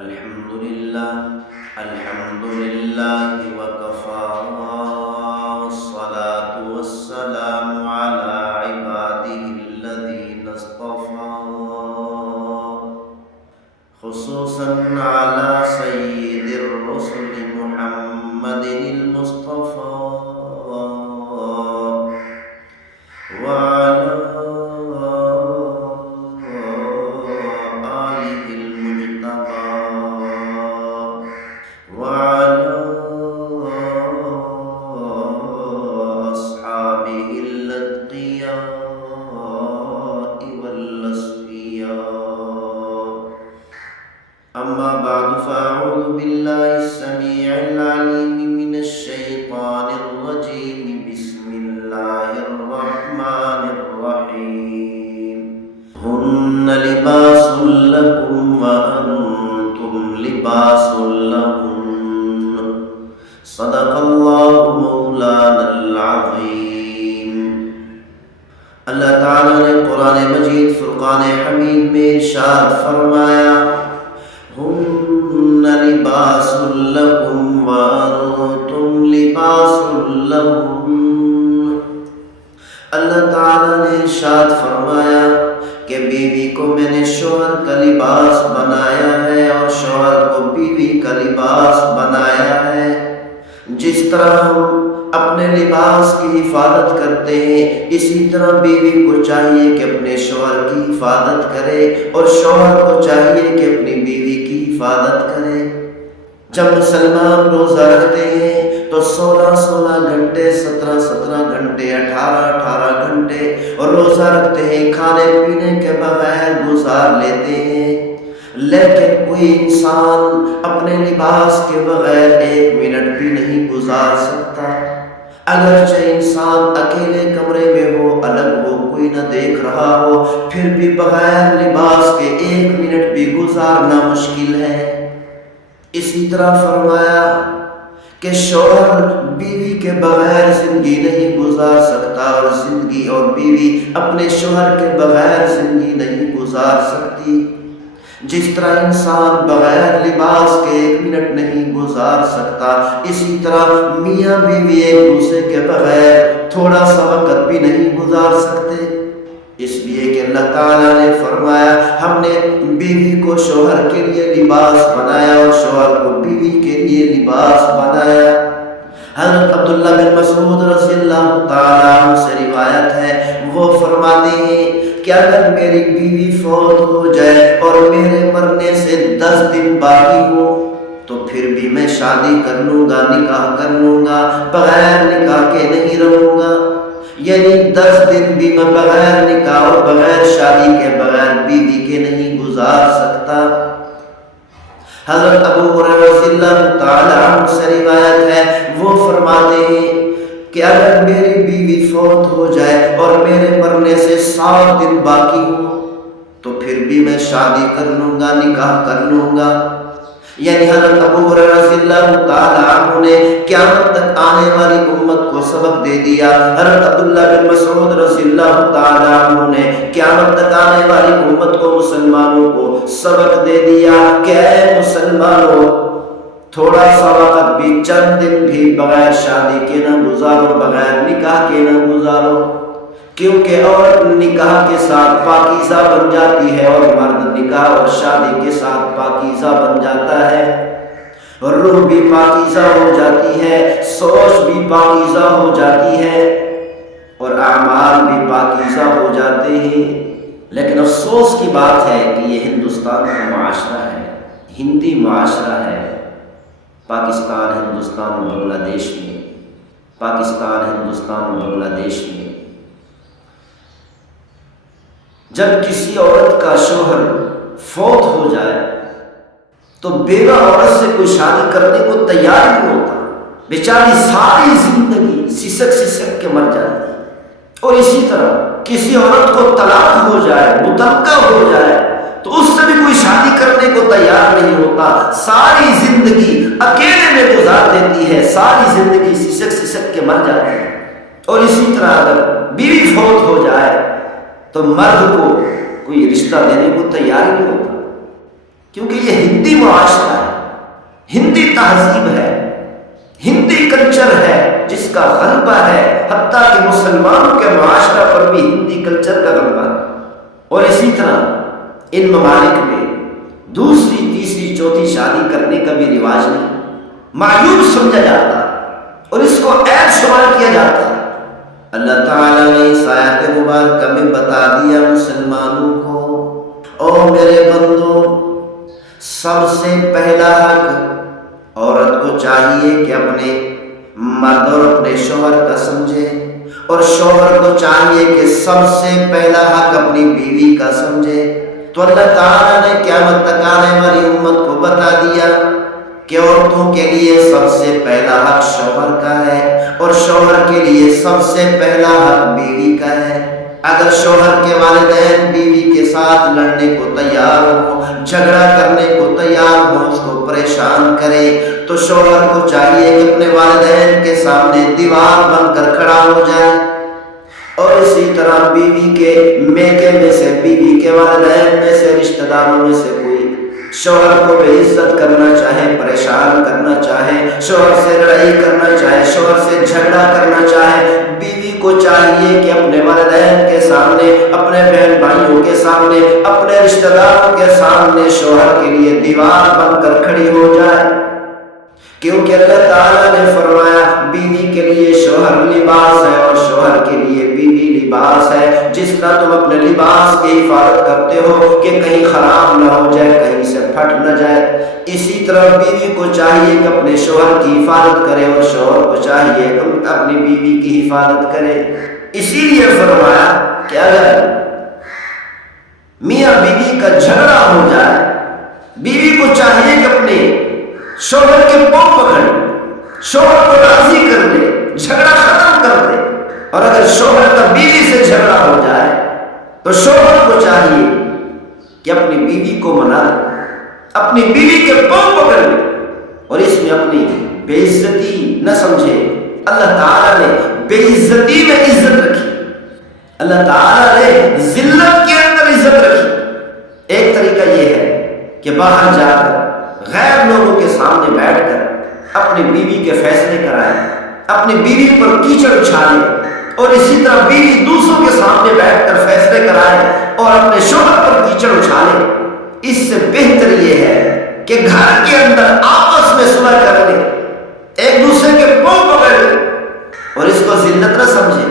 الحمد لله وكفى والصلاة والسلام على عباده الذين اصطفى خصوصا على سيد الرسل محمد المصطفى وعلى آله المجتبى وعلى أصحابه الأتقياء والأصفياء. أما بعد فأعوذ بالله السميع العليم من الشيطان الرجيم. بسم الله الرحمن الرحيم. هن لباس لكم وأنتم لباس لهن. صدق الله مولانا العظيم. اللہ تعالیٰ نے قرآن مجید فرقان حمید میں ارشاد فرمایا ہن لباس لکم وانتم لباس لہن. اللہ تعالیٰ نے ارشاد فرمایا کہ بیوی کو میں نے شوہر کا لباس بنایا ہے اور شوہر کو بیوی کا لباس بنایا ہے. جس طرح ہم اپنے لباس کی حفاظت کرتے ہیں اسی طرح بیوی کو چاہیے کہ اپنے شوہر کی حفاظت کرے اور شوہر کو چاہیے کہ اپنی بیوی کی حفاظت کرے. جب مسلمان روزہ رکھتے ہیں تو 16 گھنٹے 17 گھنٹے 18 گھنٹے اور روزہ رکھتے ہیں کھانے پینے کے بغیر گزار لیتے ہیں. لیکن کوئی انسان اپنے لباس کے بغیر 1 منٹ بھی نہیں گزار سکتا. اگرچہ انسان اکیلے کمرے میں ہو الگ ہو کوئی نہ دیکھ رہا ہو پھر بھی بغیر لباس کے 1 منٹ بھی گزارنا مشکل ہے. اسی طرح فرمایا کہ شوہر بیوی کے بغیر زندگی نہیں گزار سکتا اور زندگی اور بیوی اپنے شوہر کے بغیر زندگی نہیں گزار سکتی. جس طرح انسان بغیر لباس کے 1 منٹ نہیں گزار سکتا اسی طرح میاں بیوی ایک دوسرے کے بغیر تھوڑا سا وقت بھی نہیں گزار سکتے. اس لیے کہ اللہ تعالیٰ نے فرمایا ہم نے بیوی کو شوہر کے لیے لباس بنایا اور شوہر کو بیوی کے لیے لباس بنایا. حضرت عبداللہ بن مسعود رضی اللہ تعالیٰ عنہ سے روایت ہے وہ فرماتے ہیں کہ اگر میری بیوی فوت ہو جائے اور میرے مرنے سے 10 دن باقی ہو تو پھر بھی میں شادی کر لوں گا نکاح کر لوں گا بغیر نکاح کے نہیں رہوں گا. یعنی 10 دن بھی میں بغیر نکاح اور بغیر شادی کے بغیر بیوی کے نہیں گزار سکتا. حضرت ابو ہریرہ رضی اللہ تعالی عنہ سے روایت ہے وہ فرماتے ہیں کہ اگر میری بیوی فوت ہو جائے اور میرے مرنے سے 7 دن باقی ہو تو پھر بھی میں شادی کر لوں گا نکاح کر لوں گا. یعنی حضرت ابو ہریرہ رضی اللہ تعالی عنہ نے قیامت تک آنے والی امت کو سبق دے دیا. حضرت عبداللہ بن مسعود رضی اللہ تعالی عنہ نے قیامت تک آنے والی امت کو مسلمانوں کو سبق دے دیا کہ اے مسلمانوں تھوڑا سا وقت بھی چند دن بھی بغیر شادی کے نہ گزارو بغیر نکاح کے نہ گزارو. کیونکہ عورت نکاح کے ساتھ پاکیزہ بن جاتی ہے اور مرد نکاح اور شادی کے ساتھ پاکیزہ بن جاتا ہے. روح بھی پاکیزہ ہو جاتی ہے سوچ بھی پاکیزہ ہو جاتی ہے اور اعمال بھی پاکیزہ ہو جاتے ہیں. لیکن افسوس کی بات ہے کہ یہ ہندوستان کا معاشرہ ہے ہندی معاشرہ ہے. پاکستان ہندوستان اور بنگلہ دیش میں جب کسی عورت کا شوہر فوت ہو جائے تو بیوہ عورت سے کوئی شادی کرنے کو تیار نہیں ہوتا. بیچاری ساری زندگی سسک کے مر جاتی ہے. اور اسی طرح کسی عورت کو طلاق ہو جائے مطلقہ ہو جائے تو اس سے بھی کوئی شادی کرنے کو تیار نہیں ہوتا. ساری زندگی اکیلے میں گزار دیتی ہے ساری زندگی سسک کے مر جاتی ہے. اور اسی طرح اگر بیوی فوت ہو جائے تو مرد کو کوئی رشتہ دینے کو تیار نہیں ہوتا. کیونکہ یہ ہندی معاشرہ ہے، ہندی تہذیب ہے، ہندی کلچر ہے جس کا غلبہ ہے، حتیٰ کہ مسلمانوں کے معاشرہ پر بھی ہندی کلچر کا غلبہ ہے۔ اور اسی طرح ان ممالک میں دوسری تیسری چوتھی شادی کرنے کا بھی رواج نہیں، معیوب سمجھا جاتا اور اس کو عیب شمار کیا جاتا ہے۔ اللہ تعالیٰ نے اس آیت مبارکہ میں بتا دیا مسلمانوں کو، او میرے بندو، سب سے پہلا حق عورت کو چاہیے کہ اپنے مرد اور اپنے شوہر کا سمجھے، اور شوہر کو چاہیے کہ سب سے پہلا حق اپنی بیوی کا سمجھے۔ تو اللہ تعالیٰ نے قیامت تک آنے والی امت کو بتا دیا کہ عورتوں کے لیے سب سے پہلا حق شوہر کا ہے، اور شوہر کے لیے سب سے پہلا حق بیوی کا ہے۔ اگر شوہر کے والدین بیوی کے ساتھ لڑنے کو تیار ہو، جھگڑا کرنے کو تیار ہو، اس کو پریشان کرے، تو شوہر کو چاہیے کہ اپنے والدین کے سامنے دیوار بن کر کھڑا ہو جائے، اور اسی طرح بیوی کے میکے میں سے، بیوی کے والدین میں سے، رشتہ داروں میں سے کوئی شوہر کو بے عزت کرنا چاہے، پریشان کرنا چاہے، شوہر سے لڑائی کرنا چاہے، شوہر سے جھگڑا کرنا چاہے، بیوی کو چاہیے کہ اپنے والدین کے سامنے، اپنے بہن بھائیوں کے سامنے، اپنے رشتہ داروں کے سامنے شوہر کے لیے دیوار بن کر کھڑی ہو جائے، کیونکہ اللہ تعالیٰ نے فرمایا بیوی کے لیے شوہر لباس ہے اور شوہر کے لیے بیوی لباس ہے۔ جس طرح تم اپنے لباس کی حفاظت کرتے ہو کہ کہیں خراب نہ ہو جائے، کہیں سے پھٹ نہ جائے، اسی طرح بیوی کو چاہیے کہ اپنے شوہر کی حفاظت کرے، اور شوہر کو چاہیے کہ اپنی بیوی کی حفاظت کرے۔ اسی لیے فرمایا کہ اگر میاں بیوی کا جھگڑا ہو جائے، بیوی کو چاہیے کہ اپنے شوہر کے پاؤں پکڑ، شوہر کو راضی کر دے، جھگڑا ختم کر دے۔ اور اگر شوہر کا بیوی سے جھگڑا ہو جائے تو شوہر کو چاہیے کہ اپنی بیوی کو منا دے، اپنی بیوی کے پاؤں پکڑ لے، اور اس میں اپنی بے عزتی نہ سمجھے۔ اللہ تعالیٰ نے بے عزتی میں عزت رکھی، اللہ تعالیٰ نے ذلت کے اندر عزت رکھی۔ ایک طریقہ یہ ہے کہ باہر جا کر غیر لوگوں کے سامنے بیٹھ کر اپنی بیوی کے فیصلے کرائے، اپنی بیوی پر کیچڑ اچھالے، اور اسی طرح بیوی دوسروں کے سامنے بیٹھ کر فیصلے کرائے اور اپنے شوہر پر کیچڑ اچھالے۔ اس سے بہتر یہ ہے کہ گھر کے اندر آپس میں صلح کر لے، ایک دوسرے کے پاؤں پکڑ لے، اور اس کو ذلت نہ سمجھے،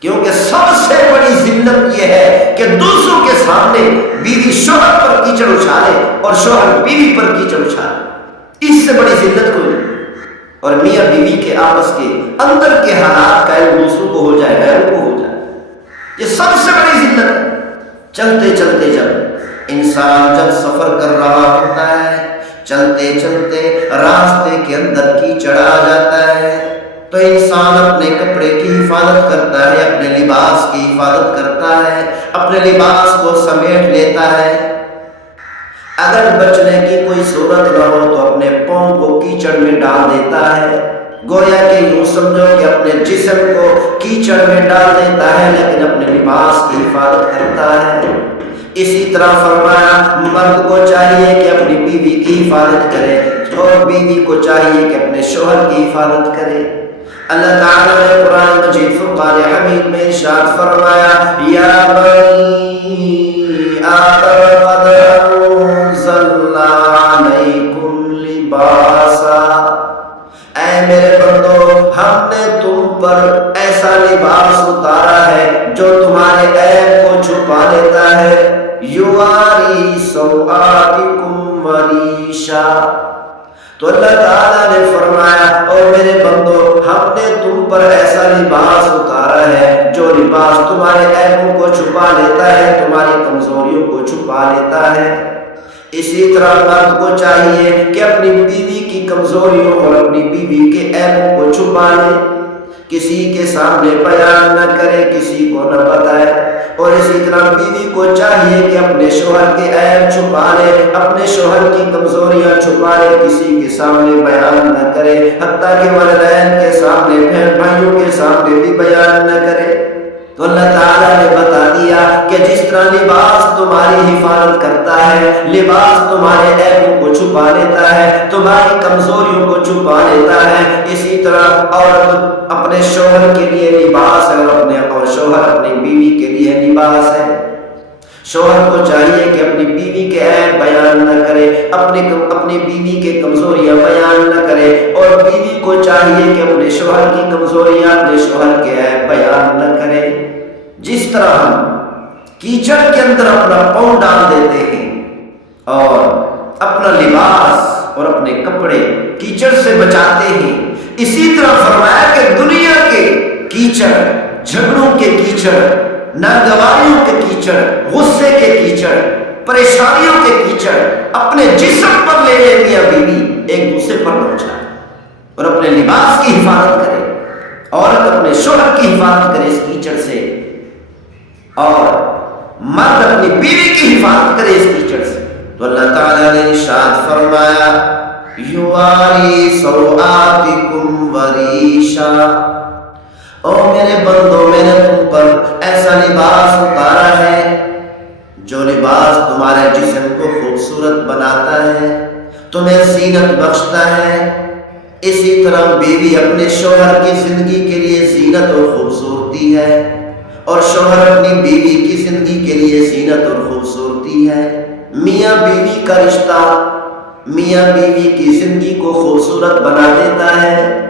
کیونکہ سب سے بڑی ذلت یہ ہے کہ دوسروں کے سامنے بیوی شوہر پر کیچڑ اچھالے اور شوہر بیوی پر کیچڑ اچھالے، اس سے بڑی ذلت کوئی نہیں۔ اور میاں بیوی کے آپس کے اندر کے حالات کا علم دوسروں کو ہو جائے، غیروں کو ہو جائے، یہ سب سے بڑی ذلت ہے۔ چلتے چلتے جب انسان جب سفر کر رہا ہوتا ہے، چلتے چلتے راستے کے اندر کیچڑ آ جاتا ہے، تو انسان اپنے کپڑے کی حفاظت کرتا ہے، اپنے لباس کی حفاظت کرتا ہے، اپنے لباس کو سمیٹ لیتا ہے۔ اگر بچنے کی کوئی صورت نہ ہو تو اپنے پاؤں کو کیچڑ میں ڈال دیتا ہے، گویا کہ یوں سمجھو کہ اپنے جسم کو کیچڑ میں ڈال دیتا ہے، لیکن اپنے لباس کی حفاظت کرتا ہے۔ اسی طرح فرمایا مرد کو چاہیے کہ اپنی بیوی کی حفاظت کرے، اور بیوی کو چاہیے کہ اپنے شوہر کی حفاظت کرے۔ اللہ تعالیٰ نے قرآن مجید فرقان حمید میں ارشاد فرمایا یا بنی آدم قد انزلنا علیکم لباسا، اے میرے بندو ہم نے تم پر ایسا لباس اتارا ہے جو تمہارے عیب کو چھپا لیتا ہے، یواری سوآتکم وریشا۔ تو اللہ تعالیٰ نے فرمایا اور میرے بندو ہم نے تم پر ایسا لباس اتارا ہے جو لباس تمہارے عیبوں کو چھپا لیتا ہے، تمہاری کمزوریوں کو چھپا لیتا ہے۔ اسی طرح مرد کو چاہیے کہ اپنی بیوی کی کمزوریوں اور اپنی بیوی کے عیبوں کو چھپا لے، کسی کے سامنے بیان نہ کرے، کسی کو نہ بتائے۔ اور اسی طرح بیوی کو چاہیے کہ اپنے شوہر کے عیب چھپا لے، اپنے شوہر کی کمزوریاں چھپا لے، کسی کے سامنے بیان نہ کرے، حتیٰ کہ والدین کے سامنے، بہن بھائیوں کے سامنے بھی بیان نہ کرے۔ تو اللہ تعالیٰ نے بتا دیا کہ جس طرح لباس تمہاری حفاظت کرتا ہے، لباس تمہارے عیبوں کو چھپا لیتا ہے، تمہاری کمزوریوں کو چھپا لیتا ہے، اسی طرح عورت اپنے شوہر کے لیے لباس ہے اور شوہر اپنی بیوی کے لیے لباس ہے۔ شوہر کو چاہیے کہ اپنی بیوی کے عیب بیان نہ کرے، اپنی بیوی کے کمزوریاں بیان نہ کرے، اور بیوی کو چاہیے کہ اپنے شوہر کی کمزوریاں، اپنے شوہر کے عیب بیان نہ کرے۔ جس طرح ہم کیچڑ کے اندر اپنا پاؤں ڈال دیتے ہیں اور اپنا لباس اور اپنے کپڑے کیچڑ سے بچاتے ہیں، اسی طرح فرمایا کہ دنیا کے کیچڑ، جھگڑوں کے کیچڑ، ناگواریوں کے کیچڑ، غصے کے کیچڑ، پریشانیوں کے کیچڑ اپنے جسم پر لے لے میاں بیوی ایک دوسرے پر نہ اچھائے، اور اپنے لباس کی حفاظت کرے، عورت اپنے شوہر کی حفاظت کرے اس کیچڑ سے، اور مرد اپنی بیوی کی حفاظت کرے اس کیچڑ سے۔ تو اللہ تعالیٰ نے ارشاد فرمایا یواری سوآتکم وریشا، او میرے بندو، میں نے تم پر ایسا لباس اتارا ہے جو لباس تمہارے جسم کو خوبصورت بناتا ہے، تمہیں زینت بخشتا ہے۔ اسی طرح بیوی اپنے شوہر کی زندگی کے لیے زینت اور خوبصورتی ہے، اور شوہر اپنی بیوی کی زندگی کے لیے زینت اور خوبصورتی ہے۔ میاں بیوی کا رشتہ میاں بیوی کی زندگی کو خوبصورت بنا دیتا ہے،